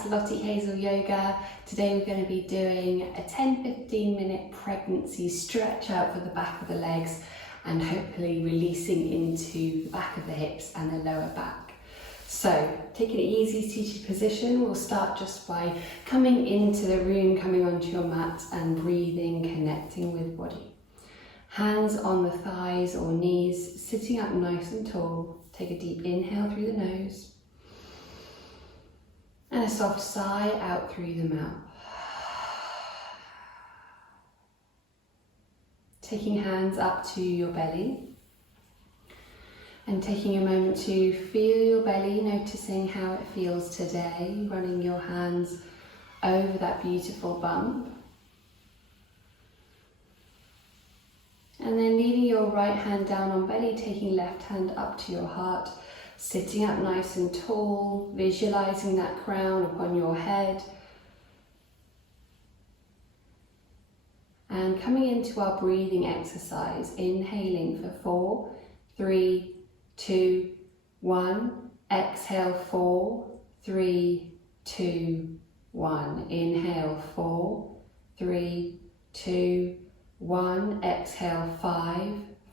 back to Lottie Hazel Yoga. Today we're going to be doing a 10-15 minute pregnancy stretch out for the back of the legs and hopefully releasing into the back of the hips and the lower back. So take an easy seated position. We'll start just by coming into the room, coming onto your mat and breathing, connecting with body. Hands on the thighs or knees, sitting up nice and tall. Take a deep inhale through the nose. And a soft sigh out through the mouth. Taking hands up to your belly. And taking a moment to feel your belly, noticing how it feels today. Running your hands over that beautiful bump. And then leaving your right hand down on belly, taking left hand up to your heart. Sitting up nice and tall, visualizing that crown upon your head. And coming into our breathing exercise, inhaling for 4, 3, 2, 1. Exhale 4, 3, 2, 1. Inhale 4, 3, 2, 1. Exhale 5,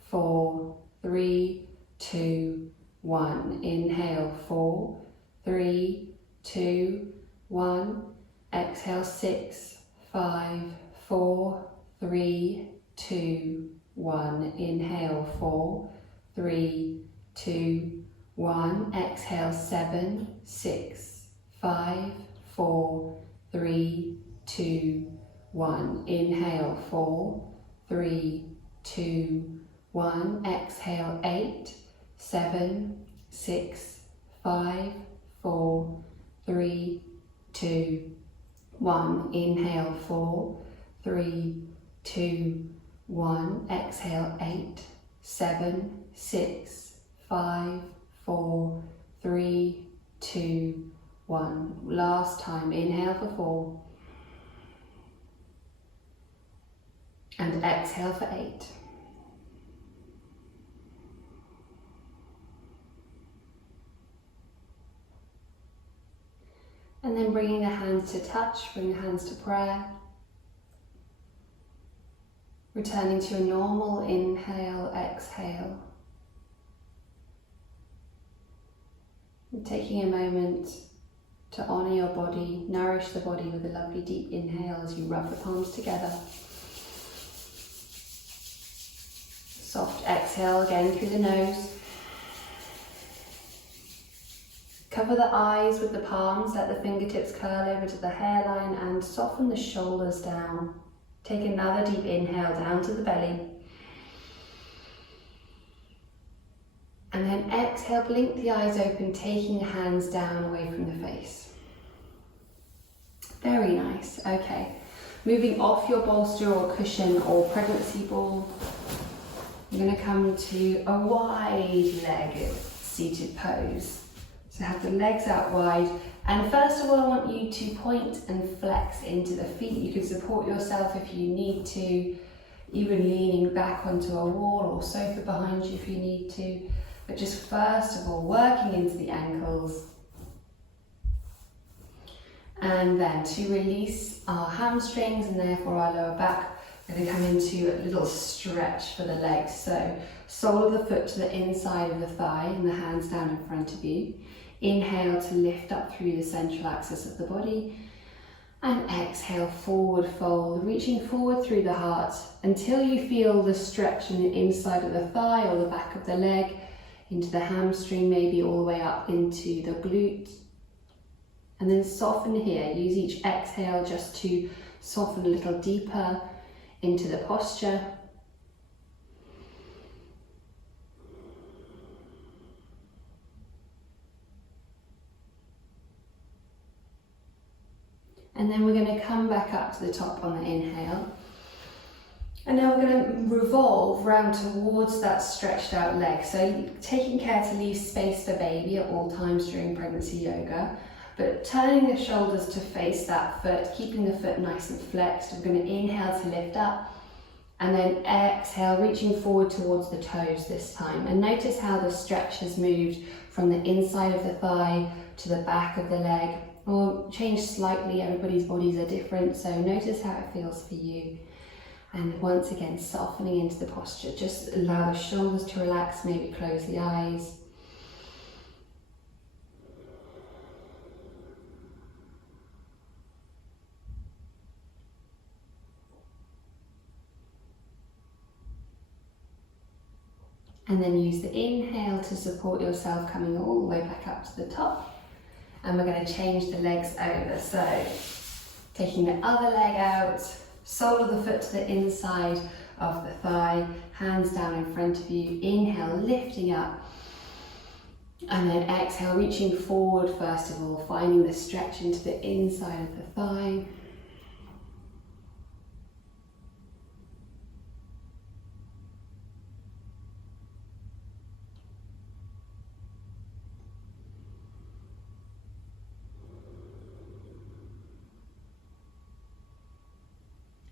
4, 3, 2, 1. Inhale 4, 3, 2, 1. Exhale 6, 5, 4, 3, 2, 1. Inhale 4, 3, 2, 1. Exhale 7, 6, 5, 4, 3, 2, 1. Inhale 4, 3, 2, 1. Exhale 8, 7, 6, 5, 4, 3, 2, 1. Inhale 4, 3, 2, 1. Exhale 8, 7, 6, 5, 4, 3, 2, 1. Last time. Inhale for 4. And exhale for 8. And then bringing the hands to touch, bring the hands to prayer. Returning to a normal inhale, exhale. And taking a moment to honour your body, nourish the body with a lovely deep inhale as you rub the palms together. Soft exhale again through the nose. Cover the eyes with the palms, let the fingertips curl over to the hairline and soften the shoulders down. Take another deep inhale down to the belly. And then exhale, blink the eyes open, taking the hands down away from the face. Very nice, okay. Moving off your bolster or cushion or pregnancy ball, you're going to come to a wide-legged seated pose. So have the legs out wide, and first of all I want you to point and flex into the feet. You can support yourself if you need to, even leaning back onto a wall or sofa behind you if you need to. But just first of all, working into the ankles. And then to release our hamstrings and therefore our lower back, we're going to come into a little stretch for the legs. So sole of the foot to the inside of the thigh and the hands down in front of you. Inhale to lift up through the central axis of the body. And exhale, forward fold, reaching forward through the heart until you feel the stretch in the inside of the thigh or the back of the leg, into the hamstring, maybe all the way up into the glute. And then soften here. Use each exhale just to soften a little deeper into the posture. And then we're going to come back up to the top on the inhale. And now we're going to revolve round towards that stretched out leg. So taking care to leave space for baby at all times during pregnancy yoga, but turning the shoulders to face that foot, keeping the foot nice and flexed. We're going to inhale to lift up and then exhale, reaching forward towards the toes this time. And notice how the stretch has moved from the inside of the thigh to the back of the leg, or change slightly. Everybody's bodies are different, so notice how it feels for you. And once again, softening into the posture. Just allow the shoulders to relax, maybe close the eyes. And then use the inhale to support yourself, coming all the way back up to the top. And we're going to change the legs over. So taking the other leg out, sole of the foot to the inside of the thigh, hands down in front of you. Inhale, lifting up. And then exhale, reaching forward first of all, finding the stretch into the inside of the thigh.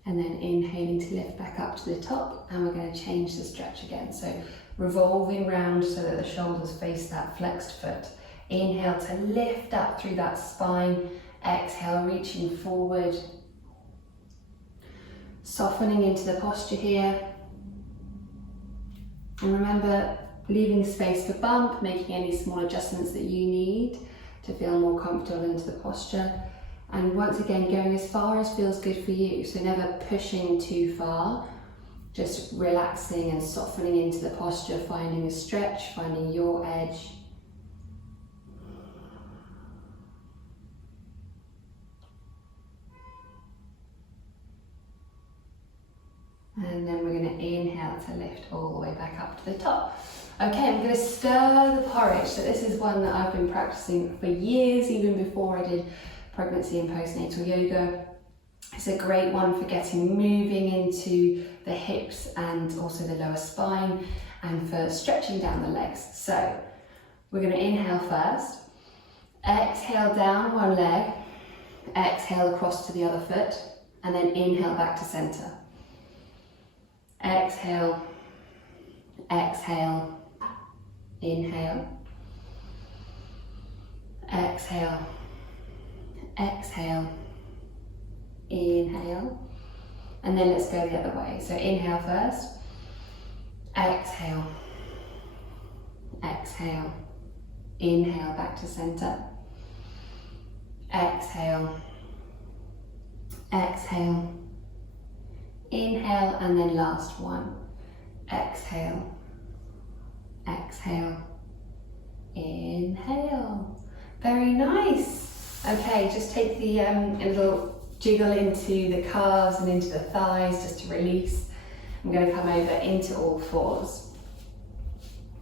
And then inhaling to lift back up to the top, and we're going to change the stretch again. So revolving round so that the shoulders face that flexed foot. Inhale to lift up through that spine. Exhale, reaching forward. Softening into the posture here. And remember, leaving space for bump, making any small adjustments that you need to feel more comfortable into the posture. And once again, going as far as feels good for you. So never pushing too far, just relaxing and softening into the posture, finding a stretch, finding your edge. And then we're going to inhale to lift all the way back up to the top. Okay, I'm going to stir the porridge. So this is one that I've been practicing for years, even before I did pregnancy and postnatal yoga. It's a great one for getting moving into the hips and also the lower spine, and for stretching down the legs. So we're going to inhale first, exhale down one leg, exhale across to the other foot, and then inhale back to center. Exhale, exhale, inhale, exhale, exhale, inhale, and then let's go the other way. So inhale first, exhale, exhale, inhale back to center, exhale, exhale, inhale, and then last one, exhale, exhale, inhale. Very nice. Okay, just take the a little jiggle into the calves and into the thighs just to release. I'm going to come over into all fours.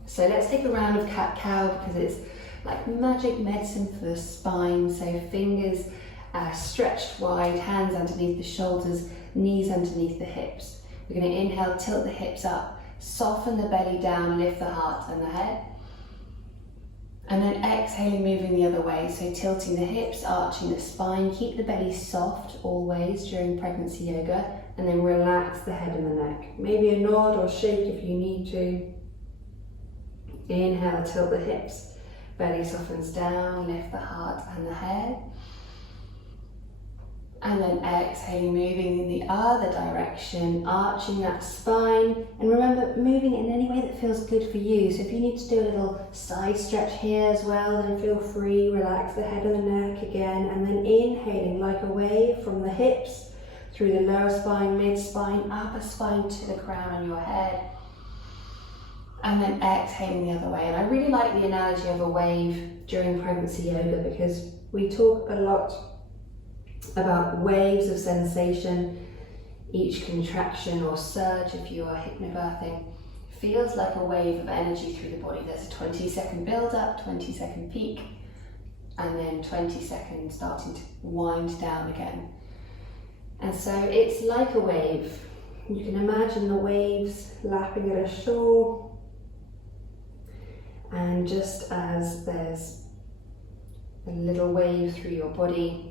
So let's take a round of cat-cow, because it's like magic medicine for the spine. So fingers stretched wide, hands underneath the shoulders, knees underneath the hips. We're going to inhale, tilt the hips up, soften the belly down, lift the heart and the head. And then exhaling, moving the other way. So tilting the hips, arching the spine, keep the belly soft always during pregnancy yoga, and then relax the head and the neck. Maybe a nod or shake if you need to. Inhale, tilt the hips, belly softens down, lift the heart and the head. And then exhaling, moving in the other direction, arching that spine. And remember, moving in any way that feels good for you. So if you need to do a little side stretch here as well, then feel free, relax the head and the neck again. And then inhaling like a wave from the hips, through the lower spine, mid spine, upper spine to the crown of your head. And then exhaling the other way. And I really like the analogy of a wave during pregnancy yoga, because we talk a lot about waves of sensation. Each contraction or surge, if you are hypnobirthing, feels like a wave of energy through the body. There's a 20-second build up, 20-second peak, and then 20 seconds starting to wind down again. And so it's like a wave. You can imagine the waves lapping at a shore, and just as there's a little wave through your body,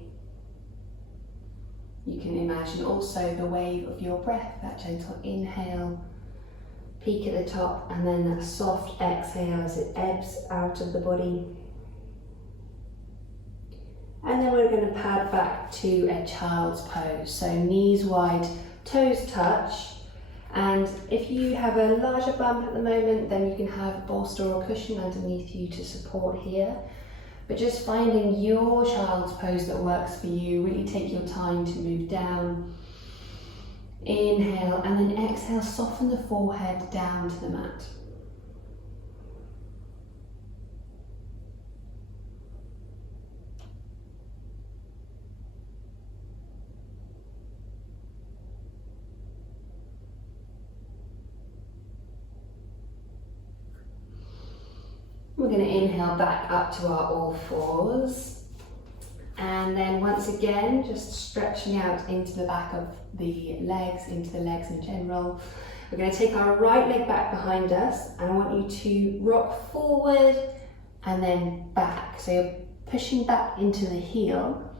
you can imagine also the wave of your breath, that gentle inhale, peak at the top, and then that soft exhale as it ebbs out of the body. And then we're going to pad back to a child's pose. So knees wide, toes touch. And if you have a larger bump at the moment, then you can have a bolster or cushion underneath you to support here. But just finding your child's pose that works for you. Really take your time to move down. Inhale and then exhale, soften the forehead down to the mat. We're going to inhale back up to our all fours, and then once again just stretching out into the back of the legs, into the legs in general. We're going to take our right leg back behind us, and I want you to rock forward and then back. So you're pushing back into the heel,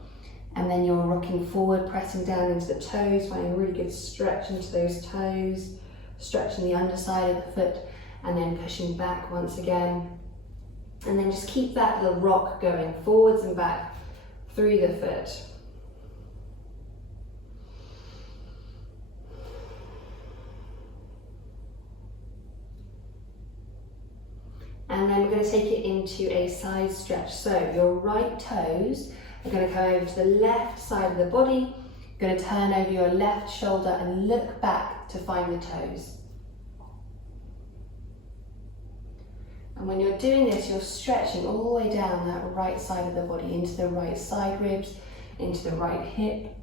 and then you're rocking forward, pressing down into the toes, finding a really good stretch into those toes, stretching the underside of the foot, and then pushing back once again. And then just keep that little rock going forwards and back through the foot. And then we're going to take it into a side stretch. So your right toes are going to come over to the left side of the body. You're going to turn over your left shoulder and look back to find the toes. And when you're doing this, you're stretching all the way down that right side of the body, into the right side ribs, into the right hip.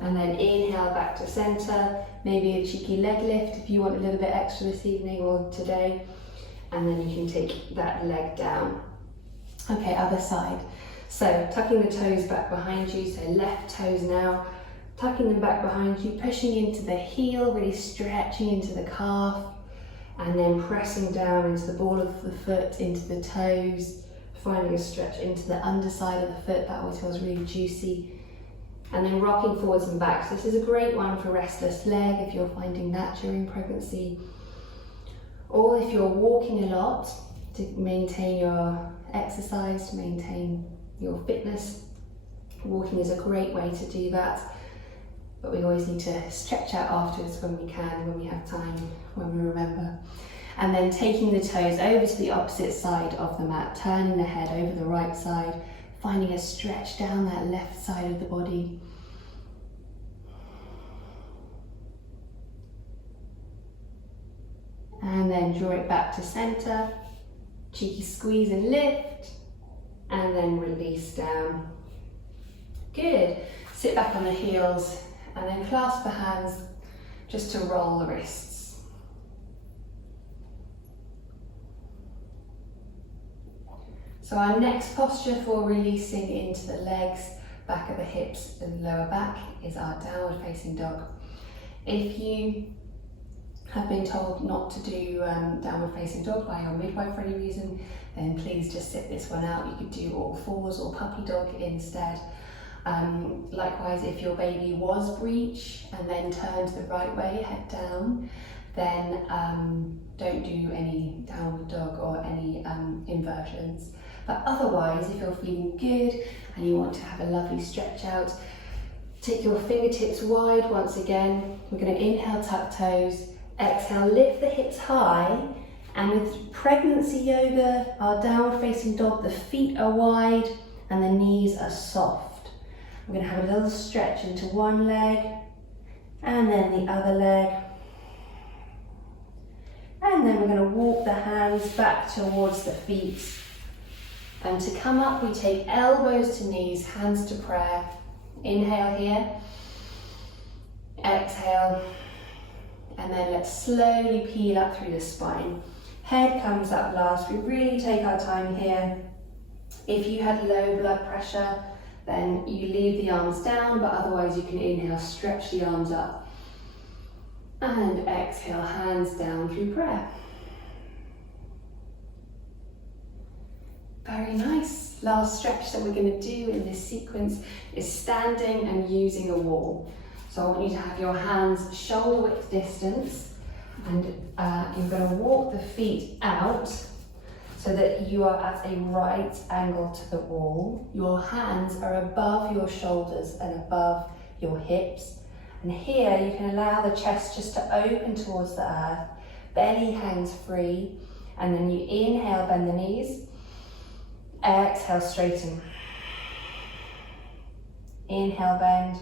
And then inhale back to center, maybe a cheeky leg lift if you want a little bit extra this evening or today. And then you can take that leg down. Okay, other side. So tucking the toes back behind you, so left toes now. Tucking them back behind you, pushing into the heel, really stretching into the calf, and then pressing down into the ball of the foot, into the toes, finding a stretch into the underside of the foot. That always feels really juicy. And then rocking forwards and back. So this is a great one for restless leg if you're finding that during pregnancy, or if you're walking a lot to maintain your exercise, to maintain your fitness. Walking is a great way to do that. But we always need to stretch out afterwards when we can, when we have time, when we remember. And then taking the toes over to the opposite side of the mat, turning the head over the right side, finding a stretch down that left side of the body. And then draw it back to center, cheeky squeeze and lift, and then release down. Good. Sit back on the heels, and then clasp the hands just to roll the wrists. So our next posture for releasing into the legs, back of the hips and lower back is our downward facing dog. If you have been told not to do downward facing dog by your midwife for any reason, then please just sit this one out. You could do all fours or puppy dog instead. Likewise, if your baby was breech and then turned the right way, head down, then don't do any downward dog or any inversions. But otherwise, if you're feeling good and you want to have a lovely stretch out, take your fingertips wide once again. We're going to inhale, tuck toes, exhale, lift the hips high, and with pregnancy yoga, our downward facing dog, the feet are wide and the knees are soft. We're going to have a little stretch into one leg and then the other leg. And then we're going to walk the hands back towards the feet. And to come up, we take elbows to knees, hands to prayer. Inhale here. Exhale. And then let's slowly peel up through the spine. Head comes up last. We really take our time here. If you had low blood pressure, then you leave the arms down, but otherwise you can inhale, stretch the arms up. And exhale, hands down through prayer. Very nice. Last stretch that we're going to do in this sequence is standing and using a wall. So I want you to have your hands shoulder width distance, and you're going to walk the feet out. so that you are at a right angle to the wall. Your hands are above your shoulders and above your hips. And here you can allow the chest just to open towards the earth, belly hangs free, and then you inhale, bend the knees, exhale, straighten. Inhale, bend.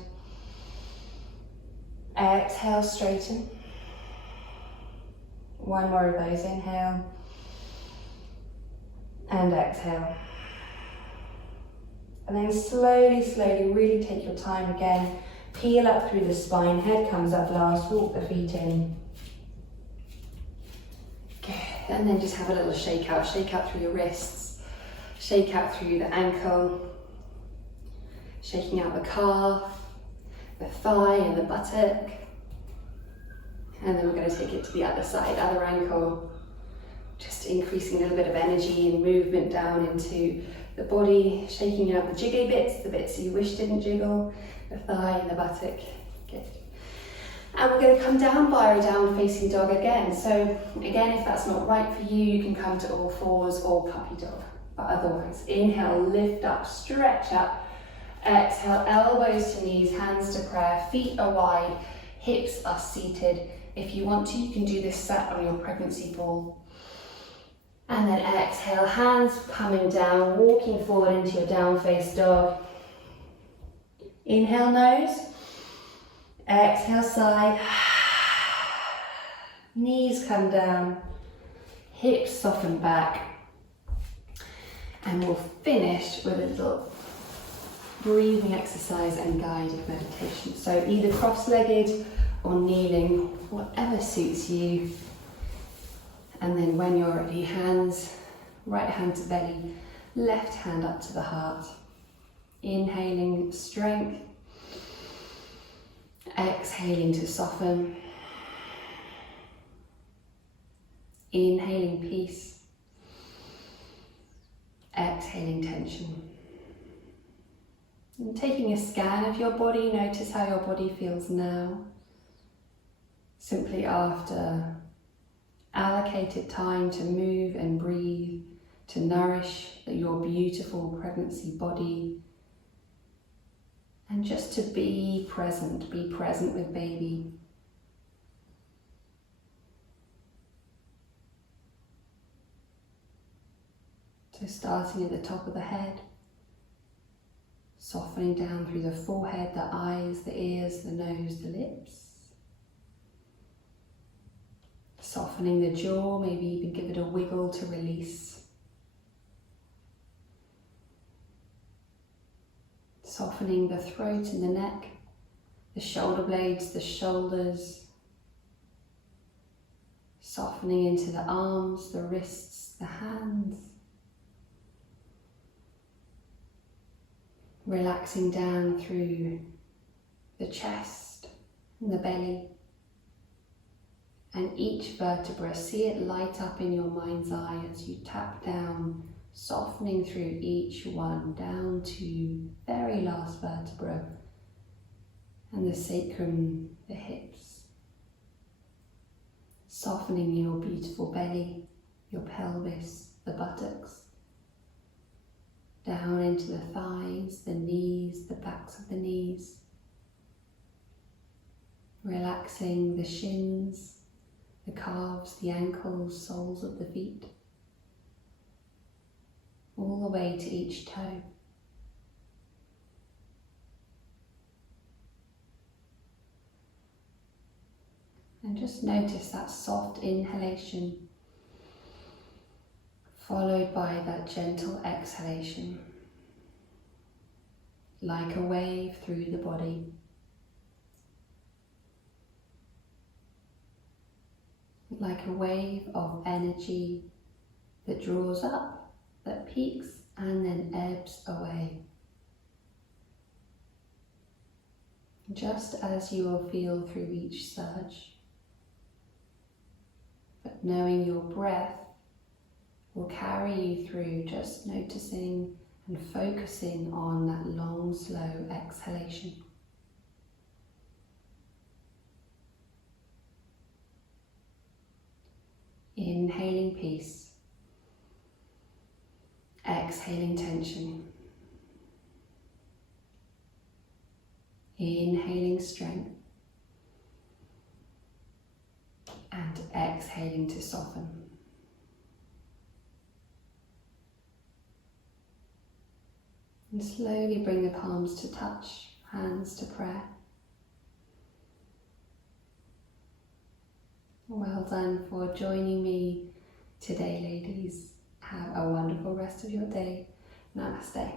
Exhale, straighten. One more of those, inhale and exhale. And then slowly, slowly, really take your time again. Peel up through the spine, head comes up last, walk the feet in. Good, and then just have a little shake out through your wrists, shake out through the ankle, shaking out the calf, the thigh and the buttock. And then we're going to take it to the other side, other ankle. Just increasing a little bit of energy and movement down into the body, shaking out the jiggly bits, the bits you wish didn't jiggle, the thigh and the buttock. Good. And we're going to come down by our down facing dog again. So again, if that's not right for you, you can come to all fours or puppy dog. But otherwise, inhale, lift up, stretch up. Exhale, elbows to knees, hands to prayer, feet are wide, hips are seated. If you want to, you can do this sat on your pregnancy ball. And then exhale, hands coming down, walking forward into your down face dog. Inhale, nose. Exhale, side. Knees come down, hips soften back. And we'll finish with a little breathing exercise and guided meditation. So either cross-legged or kneeling, whatever suits you. And then when you're ready, hands, right hand to belly, left hand up to the heart. Inhaling strength, exhaling to soften. Inhaling peace, exhaling tension. And taking a scan of your body, notice how your body feels now. Simply after allocated time to move and breathe, to nourish your beautiful pregnancy body. And just to be present with baby. So starting at the top of the head, softening down through the forehead, the eyes, the ears, the nose, the lips. Softening the jaw, maybe even give it a wiggle to release. Softening the throat and the neck, the shoulder blades, the shoulders. Softening into the arms, the wrists, the hands. Relaxing down through the chest and the belly. And each vertebra, see it light up in your mind's eye as you tap down, softening through each one, down to very last vertebra, and the sacrum, the hips. Softening your beautiful belly, your pelvis, the buttocks, down into the thighs, the knees, the backs of the knees. Relaxing the shins, the calves, the ankles, soles of the feet, all the way to each toe. And just notice that soft inhalation followed by that gentle exhalation, like a wave through the body. Like a wave of energy that draws up, that peaks and then ebbs away. Just as you will feel through each surge, but knowing your breath will carry you through, just noticing and focusing on that long, slow exhalation. Inhaling peace, exhaling tension. Inhaling strength and exhaling to soften. And slowly bring the palms to touch, hands to prayer. Well done for joining me today, ladies. Have a wonderful rest of your day. Namaste.